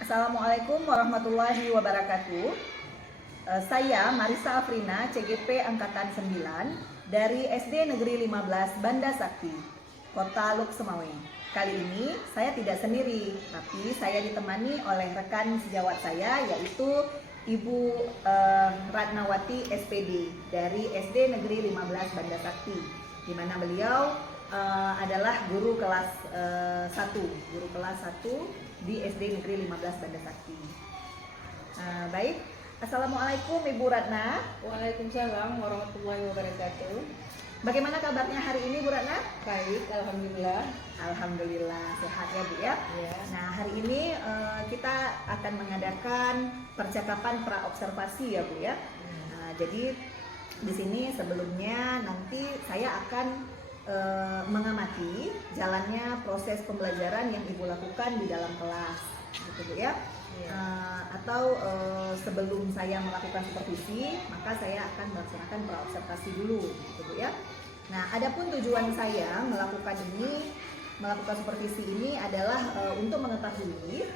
Assalamualaikum warahmatullahi wabarakatuh. Saya Marisa Afrina, CGP Angkatan 9 dari SD Negeri 15 Banda Sakti, Kota Luk Semawe. Kali ini saya tidak sendiri, tapi saya ditemani oleh rekan sejawat saya, yaitu Ibu Ratnawati SPD dari SD Negeri 15 Banda Sakti, di mana beliau adalah guru kelas 1 di SD Negeri 15 Banda Sakti. Baik, Assalamualaikum Ibu Ratna. Waalaikumsalam warahmatullahi wabarakatuh. Bagaimana kabarnya hari ini Bu Ratna? Baik, alhamdulillah. Alhamdulillah sehat ya Bu ya. Ya. Nah, hari ini kita akan mengadakan percakapan praobservasi ya Bu ya. Nah, jadi di sini sebelumnya nanti saya akan mengamati jalannya proses pembelajaran yang Ibu lakukan di dalam kelas, gitu Bu ya. Atau sebelum saya melakukan supervisi, maka saya akan melaksanakan praobservasi dulu, gitu Bu ya. Nah, adapun tujuan saya melakukan supervisi ini adalah untuk mengetahui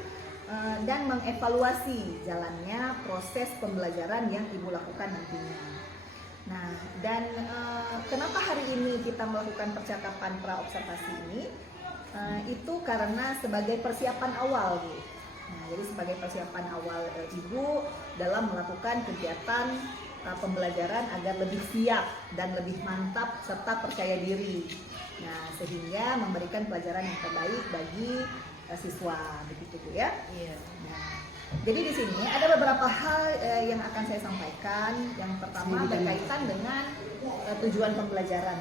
dan mengevaluasi jalannya proses pembelajaran yang Ibu lakukan nantinya. Nah, dan kenapa hari ini kita melakukan percakapan praobservasi ini? Itu karena sebagai persiapan awal, Bu. Nah, jadi sebagai persiapan awal Ibu dalam melakukan kegiatan pembelajaran agar lebih siap dan lebih mantap serta percaya diri. Nah, sehingga memberikan pelajaran yang terbaik bagi siswa, begitu Bu ya. Iya. Nah, jadi di sini ada beberapa hal yang akan saya sampaikan. Yang pertama berkaitan dengan tujuan pembelajaran.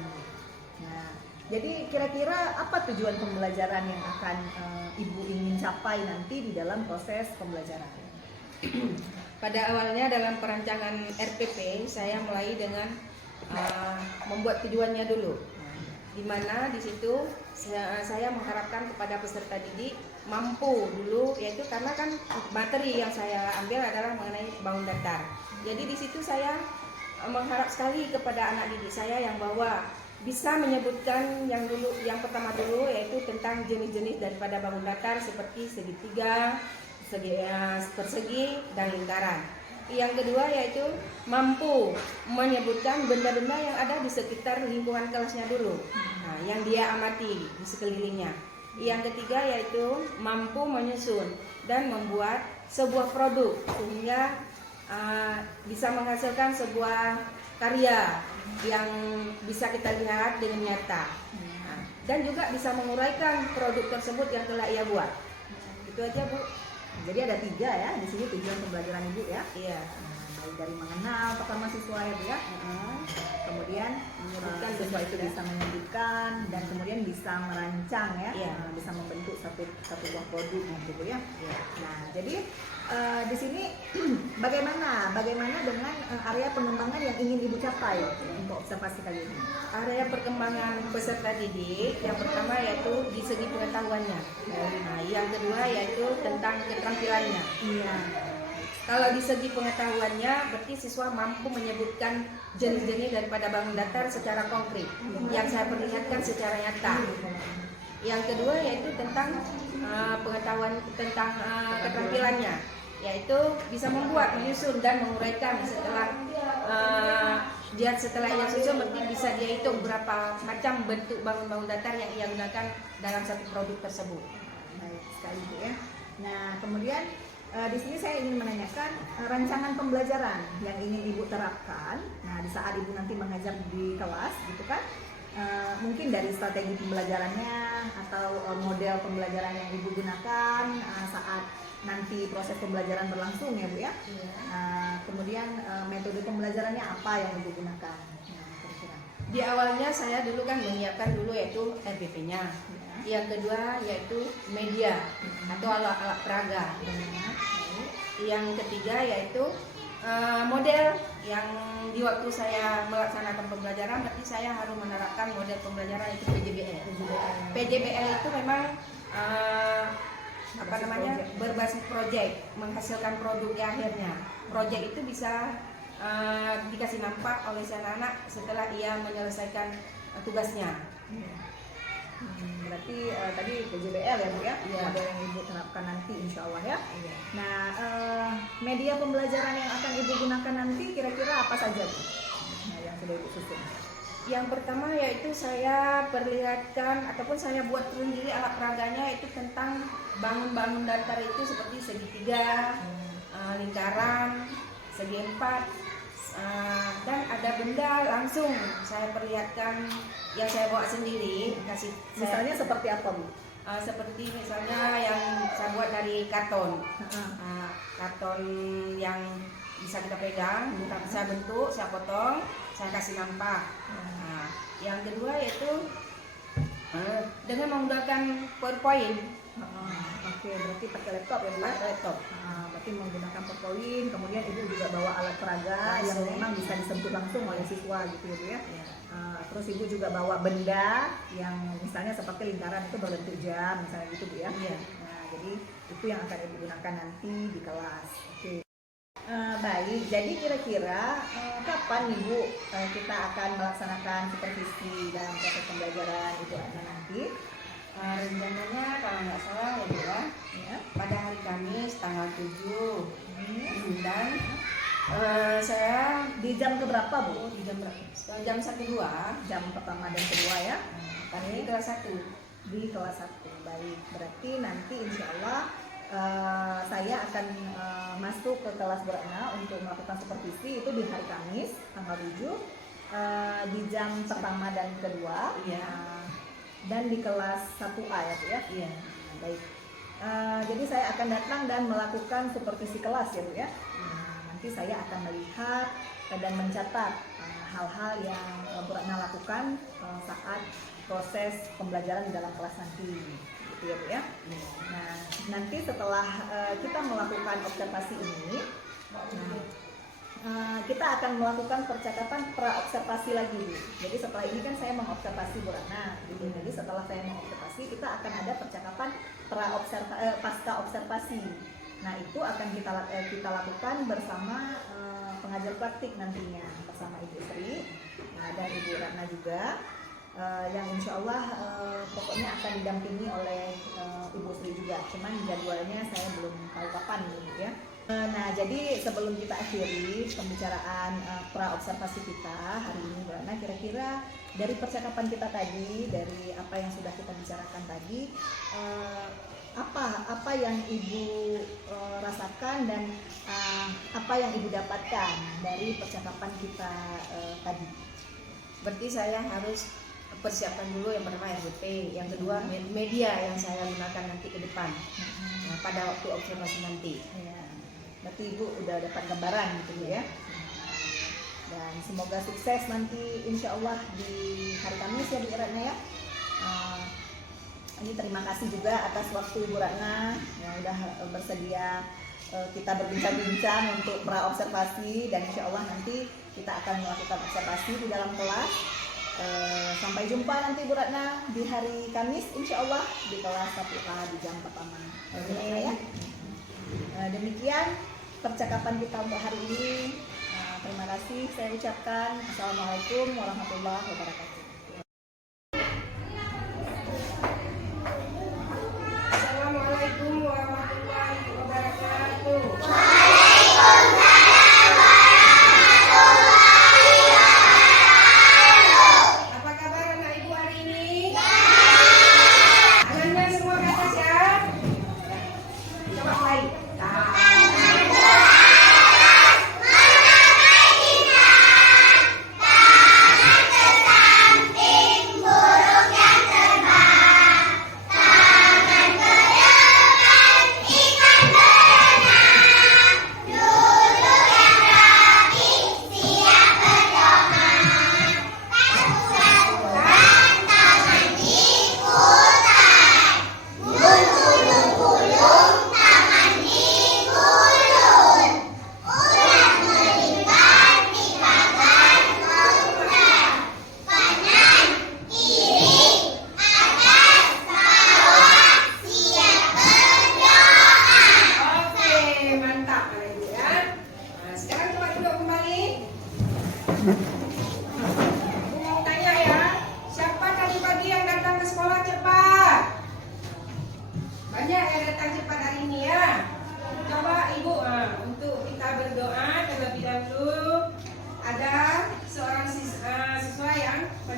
Nah, jadi kira-kira apa tujuan pembelajaran yang akan Ibu ingin capai nanti di dalam proses pembelajaran? Pada awalnya dalam perancangan RPP saya mulai dengan membuat tujuannya dulu. Di mana di situ saya mengharapkan kepada peserta didik mampu dulu, yaitu karena kan materi yang saya ambil adalah mengenai bangun datar. Jadi di situ saya mengharap sekali kepada anak didik saya yang bahwa bisa menyebutkan yang pertama dulu, yaitu tentang jenis-jenis daripada bangun datar seperti segitiga, persegi dan lingkaran. Yang kedua yaitu mampu menyebutkan benda-benda yang ada di sekitar lingkungan kelasnya dulu, yang dia amati di sekelilingnya. Yang ketiga yaitu mampu menyusun dan membuat sebuah produk sehingga bisa menghasilkan sebuah karya yang bisa kita lihat dengan nyata, dan juga bisa menguraikan produk tersebut yang telah ia buat. Itu aja Bu. Jadi ada 3 ya di sini tujuan pembelajaran Ibu ya. Iya. Baik dari mengenal pertama siswa ya Bu ya. Kemudian Menyebutkan siswa itu bisa menyebutkan dan kemudian bisa merancang ya. Iya. Bisa membentuk satu buah produk gitu Bu ya. Iya. Nah, jadi di sini bagaimana dengan area pengembangan yang ingin Ibu capai untuk observasi kali ini? Area perkembangan peserta didik yang pertama yaitu di segi pengetahuannya. Nah, yang kedua yaitu tentang keterampilannya. Iya. Kalau di segi pengetahuannya berarti siswa mampu menyebutkan jenis-jenis daripada bangun datar secara konkret yang saya perlihatkan secara nyata. Yang kedua yaitu tentang pengetahuan tentang keterampilannya, yaitu bisa membuat, menyusun dan menguraikan setelah ia susun berarti bisa dia hitung berapa macam bentuk bangun-bangun datar yang ia gunakan dalam satu produk tersebut. Baik sekali Bu ya. Nah, kemudian di sini saya ingin menanyakan rancangan pembelajaran yang ingin Ibu terapkan. Nah, di saat Ibu nanti mengajar di kelas, gitu kan? Mungkin dari strategi pembelajarannya atau model pembelajaran yang Ibu gunakan saat nanti proses pembelajaran berlangsung ya Bu ya. Kemudian metode pembelajarannya apa yang Ibu gunakan? Nah, kira-kira. Di awalnya saya dulu kan menyiapkan dulu yaitu RPP-nya. Yang kedua yaitu media atau alat peraga. Yang ketiga yaitu model yang di waktu saya melaksanakan pembelajaran berarti saya harus menerapkan model pembelajaran itu PJBL. PJBL itu memang berbasis proyek, menghasilkan produk akhirnya. Proyek itu bisa dikasih nampak oleh si anak-anak setelah ia menyelesaikan tugasnya. Berarti tadi PJBL ya Bu ya, Iya. model yang Ibu terapkan nanti insya Allah ya. Iya. Nah, media pembelajaran yang akan Ibu gunakan nanti kira-kira apa saja Bu? Nah, yang sudah Ibu susun. Yang pertama yaitu saya perlihatkan ataupun saya buat sendiri alat peraganya itu tentang bangun-bangun datar itu seperti segitiga, lingkaran, segi empat, dan ada benda langsung saya perlihatkan yang saya bawa sendiri. Misalnya seperti apa Bu? Seperti misalnya yang saya buat dari karton, karton yang bisa kita pegang, saya bentuk, saya potong, saya kasih nampak. Yang kedua yaitu dengan menggunakan PowerPoint. Oke, berarti pakai laptop ya Bu? Pakai laptop. Berarti menggunakan PowerPoint, kemudian Ibu juga bawa alat peraga yang memang bisa disentuh langsung oleh siswa gitu ya Bu ya. Terus Ibu juga bawa benda yang misalnya seperti lingkaran itu berbentuk jam misalnya gitu Bu ya. Iya. Nah, jadi itu yang akan Ibu gunakan nanti di kelas. Oke. Baik, jadi kira-kira kapan Ibu kita akan melaksanakan supervisi dalam proses pembelajaran Ibu Ratna nanti? Rencananya kalau nggak salah ya Bu ya, pada hari Kamis tanggal 7 dan saya Di jam keberapa Bu? di jam 1-2 Jam pertama dan kedua ya? di kelas 1. Di kelas 1. Baik, berarti nanti insya Allah saya akan masuk ke kelas Bu Ratna untuk melakukan supervisi itu di hari Kamis tanggal 7 di jam pertama dan kedua. Iya. Dan di kelas 1A ya Bu ya? Iya. Baik. Jadi saya akan datang dan melakukan supervisi kelas ya Bu ya. Nanti saya akan melihat dan mencatat hal-hal yang Bu Ratna lakukan saat proses pembelajaran di dalam kelas nanti, gitu ya Bu ya. Nah, nanti setelah kita melakukan observasi ini, kita akan melakukan percakapan pra-observasi lagi Bu. Jadi setelah ini kan saya mengobservasi Bu Ratna, gitu. Jadi setelah saya mengobservasi, kita akan ada percakapan pasca observasi. Nah, itu akan kita lakukan bersama pengajar praktik nantinya bersama Ibu Sri, dan Ibu Ratna juga, yang insya Allah pokoknya akan didampingi oleh Ibu Sri juga. Cuman jadwalnya saya belum tahu kapan gitu ya. Nah, jadi sebelum kita akhiri pembicaraan pra-observasi kita hari ini, Bu Ratna, kira-kira dari percakapan kita tadi, dari apa yang sudah kita bicarakan tadi, apa yang Ibu rasakan dan apa yang Ibu dapatkan dari percakapan kita tadi? Berarti saya harus persiapkan dulu yang pertama RPP, yang kedua media yang saya gunakan nanti ke depan pada waktu observasi nanti. Ya, berarti Ibu udah dapat gambaran gitu Bu ya. Dan semoga sukses nanti insya Allah di hari Kamis ya Bu Ratna ya. Ini terima kasih juga atas waktu Ibu Ratna yang udah bersedia kita berbincang-bincang untuk pra-observasi, dan insya Allah nanti kita akan melakukan observasi di dalam kelas. Sampai jumpa nanti Bu Ratna di hari Kamis insya Allah di kelas 1A di jam pertama. Ya. Demikian percakapan kita untuk hari ini. Terima kasih saya ucapkan. Assalamualaikum warahmatullahi wabarakatuh. Assalamualaikum warahmatullahi wabarakatuh. Apa kabar anak ibu hari ini? Tangannya semua ke atas ya. Coba mulai.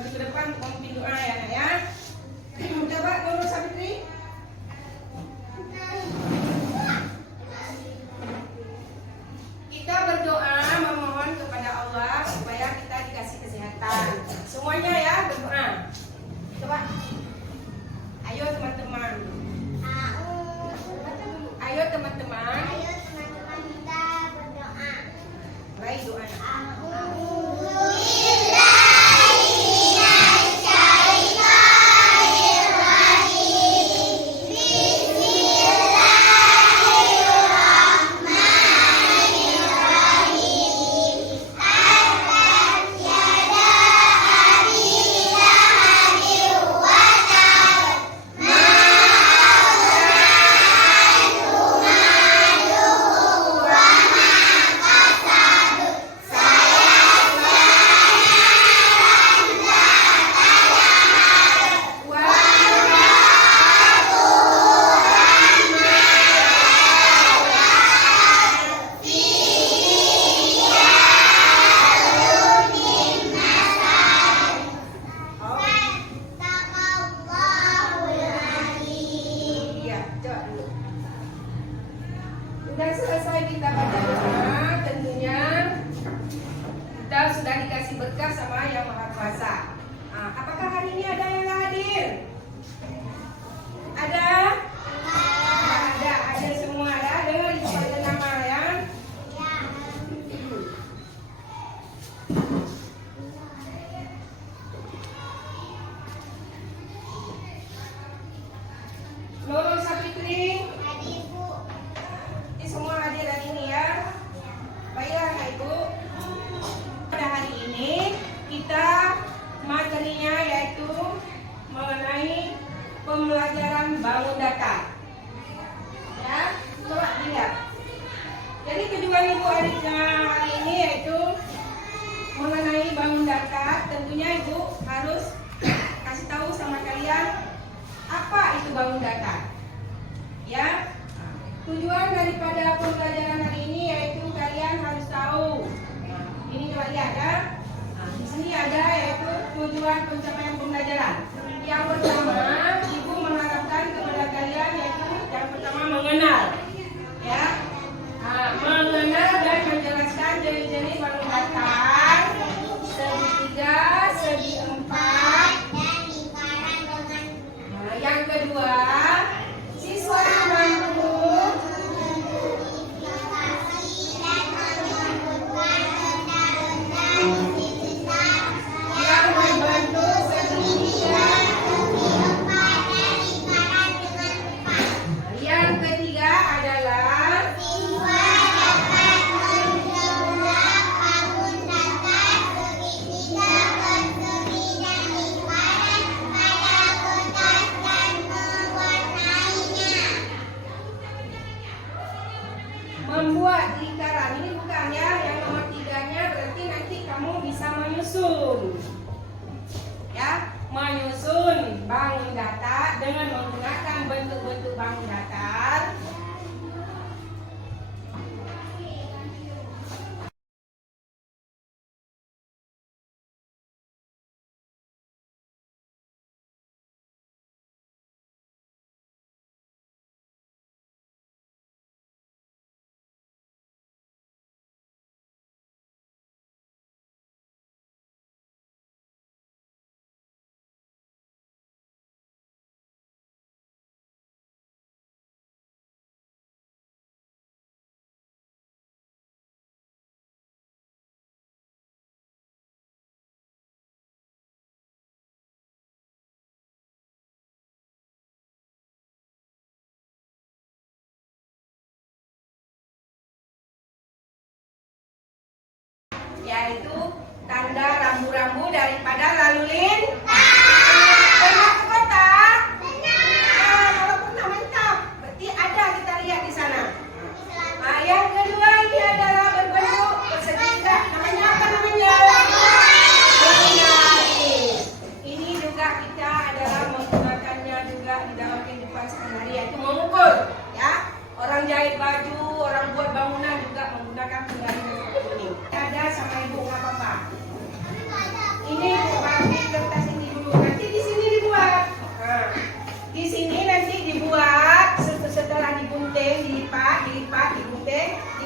maju ke depan untuk memimpin doa ya nak ya. Coba Nurul Sabitri. Kita berdoa memohon kepada Allah supaya kita dikasih kesehatan. Semuanya ya berdoa. Coba. Ayo teman-teman. Ayo teman-teman. Kita berdoa. Mulai doanya. Sudah selesai kita baca doa, tentunya kita sudah dikasih berkah sama Yang Maha Kuasa. Nah, apakah hari ini ada yang hadir? Ada? Ada semua ya. Dengar itu pada nama ya. Nurul Sabitri. Semua hadir hari ini ya. Baiklah Ibu. Pada hari ini kita materinya yaitu mengenai pembelajaran bangun datar. Ya, coba lihat. Jadi tujuan Ibu hari ini yaitu mengenai bangun datar. Tentunya Ibu harus kasih tahu sama kalian apa itu bangun datar. Ya. Tujuan daripada pembelajaran hari ini yaitu kalian harus tahu. Ini coba lihat ya. Di sini ada yaitu tujuan pencapaian pembelajaran. Yang pertama, Ibu mengharapkan kepada kalian yaitu yang pertama mengenal, ya, mengenal dan menjelaskan jenis-jenis bangun datar, segi 3, segi 4, Dan lingkaran dengan yang kedua, siswa mampu yang membantu sedemikian. Yang ketiga adalah siswa dapat mencoba bangun datar segitiga bersegi dan lingkaran pada kertas dan mewarnainya. membuat lingkaran. Ini bukan ya, yang nomor 3-nya berarti nanti kamu bisa menyusun. Ya, menyusun bangun datar dengan menggunakan bentuk-bentuk bangun datar. Yaitu tanda rambu-rambu daripada lalu lintas. Pernah ke kota? Kalau pernah mantap. Berarti ada kita lihat di sana. Yang kedua ini adalah berbentuk persegi. Namanya apa namanya? Bergaris. Ini juga kita adalah menggunakannya juga di dalam kehidupan sehari-hari, yaitu mengukur. Ya, orang jahit baju, orang buat bangunan juga menggunakan penggaris seperti ini. Ada sama ibu nggak apa-apa. Ini Ibu pakai kertas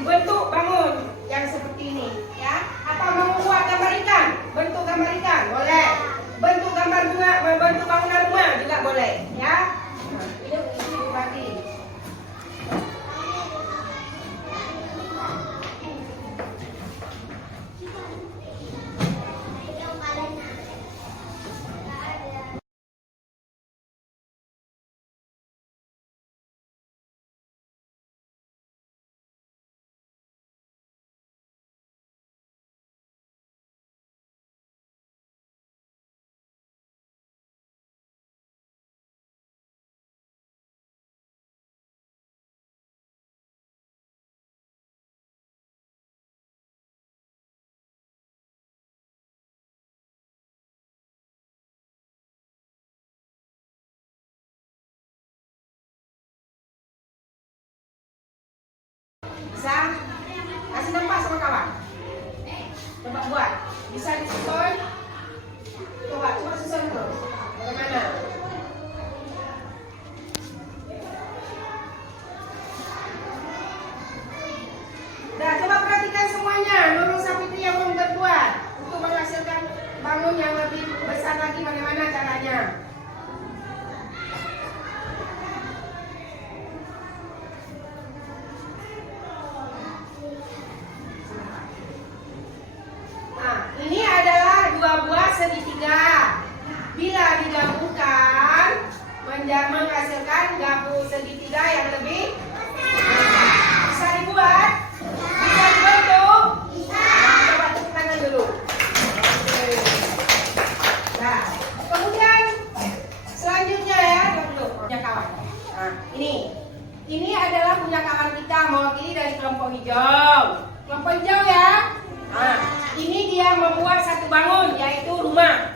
dibentuk bangun yang seperti ini, ya. Atau mau buat gambar ikan, bentuk gambar ikan boleh. Bentuk gambar bunga, bentuk bangunan rumah juga boleh, ya. Nah, ini berarti. Bisa kasih nampak sama kawan. Coba buat. Bisa disusun. Coba susun dulu. Bagaimana? Nah, coba perhatikan semuanya. Nurul Sapitri yang membuat untuk menghasilkan bangun yang lebih besar lagi. Bagaimana caranya? Ini adalah dua buah segitiga. Bila digabungkan menghasilkan gabung segitiga yang lebih bisa dibuat, bisa dibentuk. Coba tepuk tangan dulu. Nah, kemudian selanjutnya ya, punya kawan. Nah, ini adalah punya kawan kita mewakili dari kelompok hijau. Kelompok hijau ya. Nah, ini dia membuat satu bangun, yaitu rumah.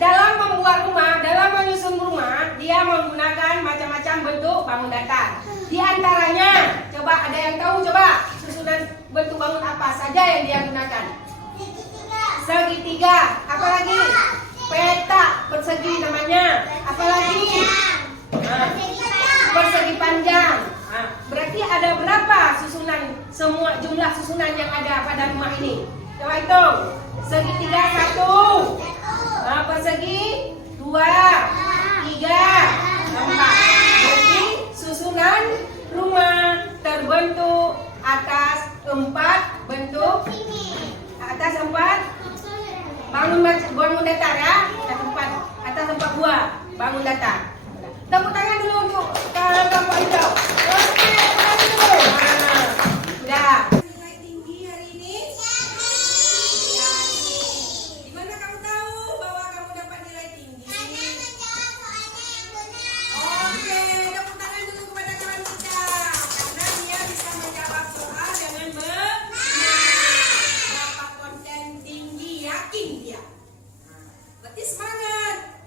Dalam membuat rumah, dalam menyusun rumah, dia menggunakan macam-macam bentuk bangun datar. Di antaranya, coba ada yang tahu coba susunan bentuk bangun apa saja yang dia gunakan? Segitiga. Apalagi? Petak persegi namanya. Apalagi? Nah, persegi panjang. Nah, berarti ada berapa susunan, semua jumlah susunan yang ada pada rumah ini? Coba hitung. Segitiga 1, persegi 2, 3, 4. Jadi susunan rumah terbentuk atas 4 bentuk, atas 4 bangun datar ya, atas 4 buah bangun datar. Tepuk tangan dulu untuk kelompok hijau. Oke, tepuk dulu. Sudah. Nilai tinggi hari ini? Ya. Gimana kamu tahu bahwa kamu dapat nilai tinggi? Oke, tepuk tangan dulu kepada kawan kita. Karena dia bisa menjawab soal dengan benar. Dapat konten tinggi, yakin dia. Berarti semangat.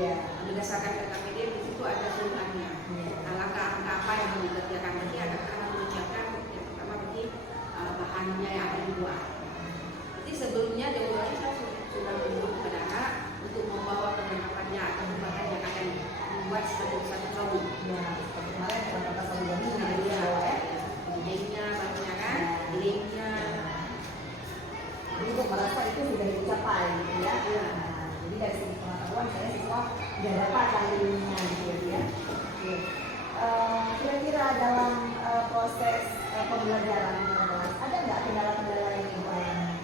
Iya. Berdasarkan data media di situ ada tulisannya. Nah, langkah-langkah apa yang mau dikerjakan? Berarti akan menyiapkan yang pertama berarti bahannya yang akan dibuat. Jadi sebelumnya jauh hari saya sudah menyuruh kepada anak untuk membawa perlengkapannya atau bahan yang akan dibuat sebagai satu produk. Ya, seperti kemarin kata Pak Joni Nah, sudah iya, dibawa ya. lemnya, bahannya kan, lemnya. Jadi untuk merasa itu sudah dicapai gitu ya. Iya. Nah, jadi dari segi pengetahuan saya siswa sudah dapat kalinya gitu ya. Oke. Kira-kira dalam proses pembelajaran ada nggak kendala-kendala yang Ibu alami?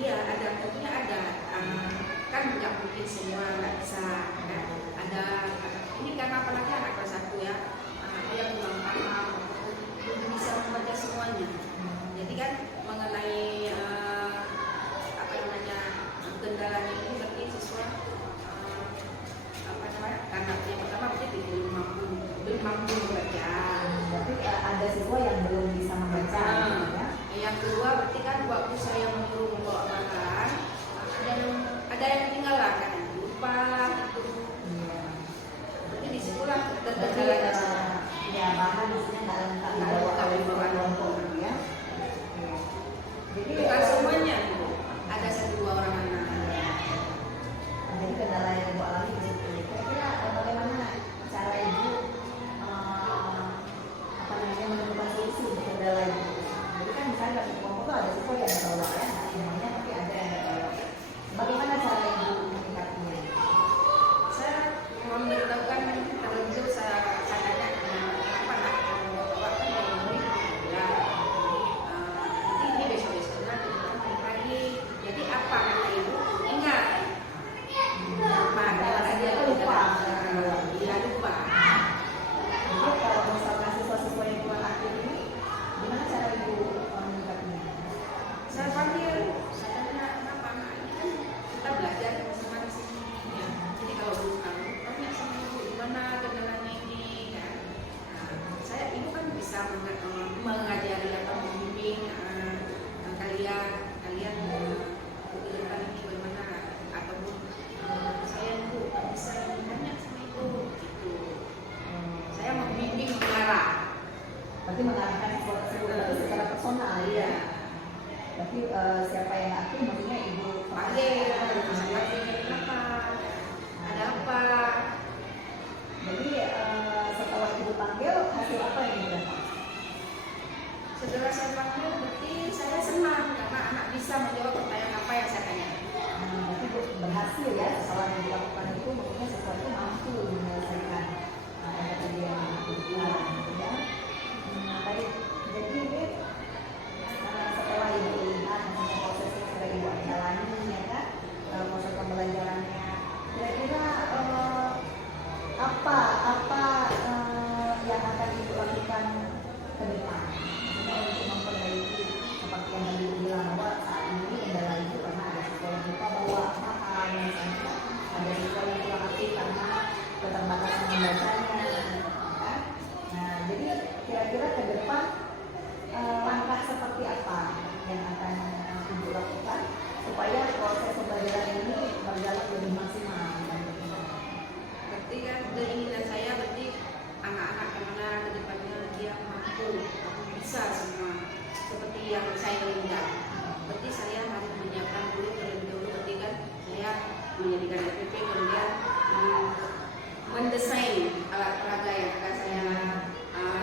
Iya, ada, tentunya ada. Kan nggak mungkin semua nggak bisa. Kan? Ada, ini karena apalagi anak kelas 1 ya, ada yang kurang paham, belum bisa membaca semuanya. Jadi kan mengenai apa namanya kendalanya ini berarti siswa apa namanya, karena yang pertama berarti belum mampu membaca. Berarti ada siswa yang belum bisa membaca gitu ya. Yang kedua berarti kan waktu saya menyuruh membawa bahan, ada yang ketinggalan kan, lupa gitu. Iya. Berarti disitulah Berarti terkendalanya. ya bahan maksudnya nggak lengkap Nggak dibawa lengkap oleh dibawa. kelompok gitu ya. Oke. Jadi Bukan semuanya, ada 1-2 orang anak. jadi kendala yang Ibu alami di situ. Kira-kira bagaimana cara Ibu apa namanya menemukan solusi untuk kendala itu? Jadi kan misalnya dalam kelompok itu ada siswa yang bawa ya, semuanya tapi ada yang nggak bawa. Bagaimana cara Ibu menyikapinya? Saya memberitahukan tertentu saya tanya kenapa nak bapak kan dari murid ya, nanti ini besok-besoknya hari. Jadi apa kata ibu? Ingat. Lupa, Kalau ada saya lupa. Iya lupa. Jadi kalau misalkan siswa-siswa yang kurang aktif ini, gimana cara Ibu menyikapinya? Saya panggil, saya tanya kenapa anak ini kan kita belajar bersama di sini ya. Jadi kalau belum tahu, tanya sama ibu gimana kendalanya ini kan. Nah, saya ibu kan bisa mengajari atau membimbing kalian untuk ke depan ini bagaimana, ataupun saya ibu bisa banyak sama ibu gitu. Saya membimbing mengarah. Berarti mengarahkan siswa tersebut tapi secara personal ya. Berarti siapa yang aktif maksudnya Ibu Panggil, saya kenapa? Ada apa? Jadi setelah Ibu panggil hasil apa yang Ibu dapat? Setelah saya panggil, berarti saya senang karena anak bisa menjawab pertanyaan apa yang saya tanya. Berarti Ibu berhasil ya setelah yang dilakukan itu maksudnya siswa itu mampu menyelesaikan materi yang dibutuhkan gitu ya. Baik, jadi ini setelah Ibu lihat maksudnya proses yang sudah Ibu jalani ya kan, proses pembelajarannya, kira-kira apa yang akan Ibu lakukan ke depan? Maksudnya untuk memperbaiki seperti yang tadi Ibu bilang bahwa saat ini kendala itu karena ada siswa yang lupa bawa bahan, misalnya ada siswa yang kurang aktif karena keterbatasan membacanya, kan? Nah, jadi kira-kira ke depan langkah seperti apa yang akan Ibu lakukan supaya proses pembelajaran ini berjalan lebih maksimal dan berjalan. Berarti kan keinginan saya berarti anak-anak kemana ke depannya dia mampu bisa semua seperti yang saya inginkan. Berarti saya harus menyiapkan dulu terlebih dahulu. Berarti kan saya menjadikan RPP kemudian mendesain alat peraga yang akan saya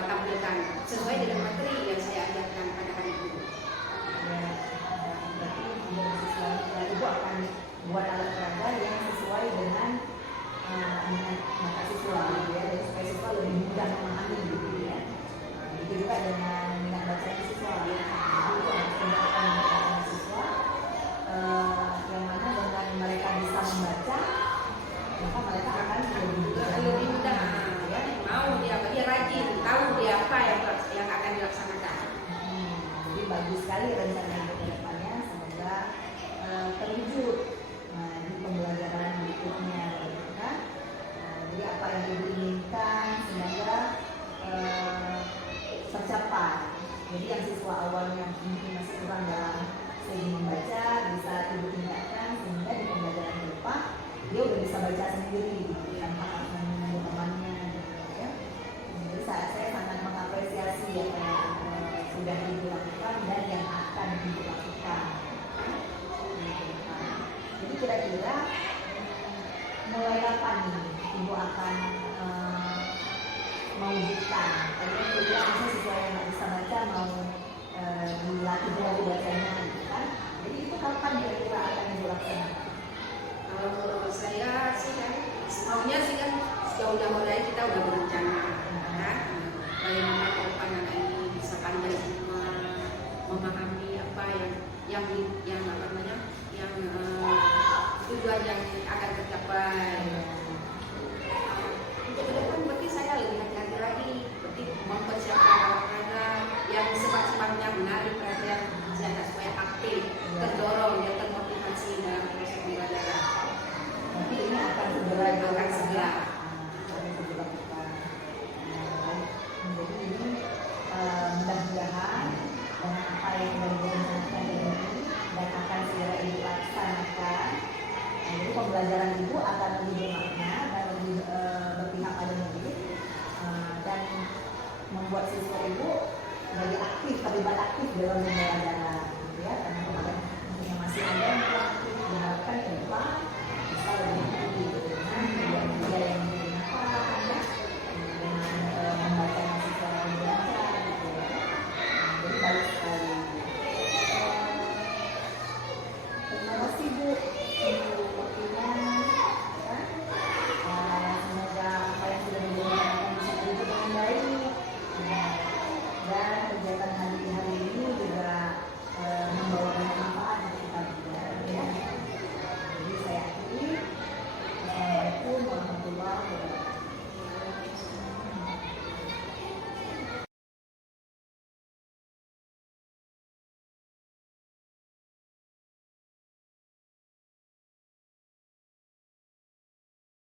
tampilkan sesuai dengan materi yang saya ajarkan pada hari itu. Ya, berarti Ibu akan buat alat peraga yang sesuai dengan minat siswa gitu ya, jadi supaya siswa lebih mudah memahami gitu ya. Itu juga dengan minat baca siswa ya. Jadi itu harus meningkatkan minat baca siswa yang mana dengan mereka bisa membaca maka mereka akan lebih Lebih mudah bisa baca sendiri tanpa harus menunggu temannya gitu ya. Jadi saya sangat mengapresiasi apa yang sudah ibu lakukan dan yang akan ibu lakukan. Jadi kira-kira mulai kapan nih ibu akan mewujudkan? Tadi kan ibu bilang misalnya siswa yang nggak bisa baca mau dilatih lagi bacanya gitu kan? Jadi itu kapan kira-kira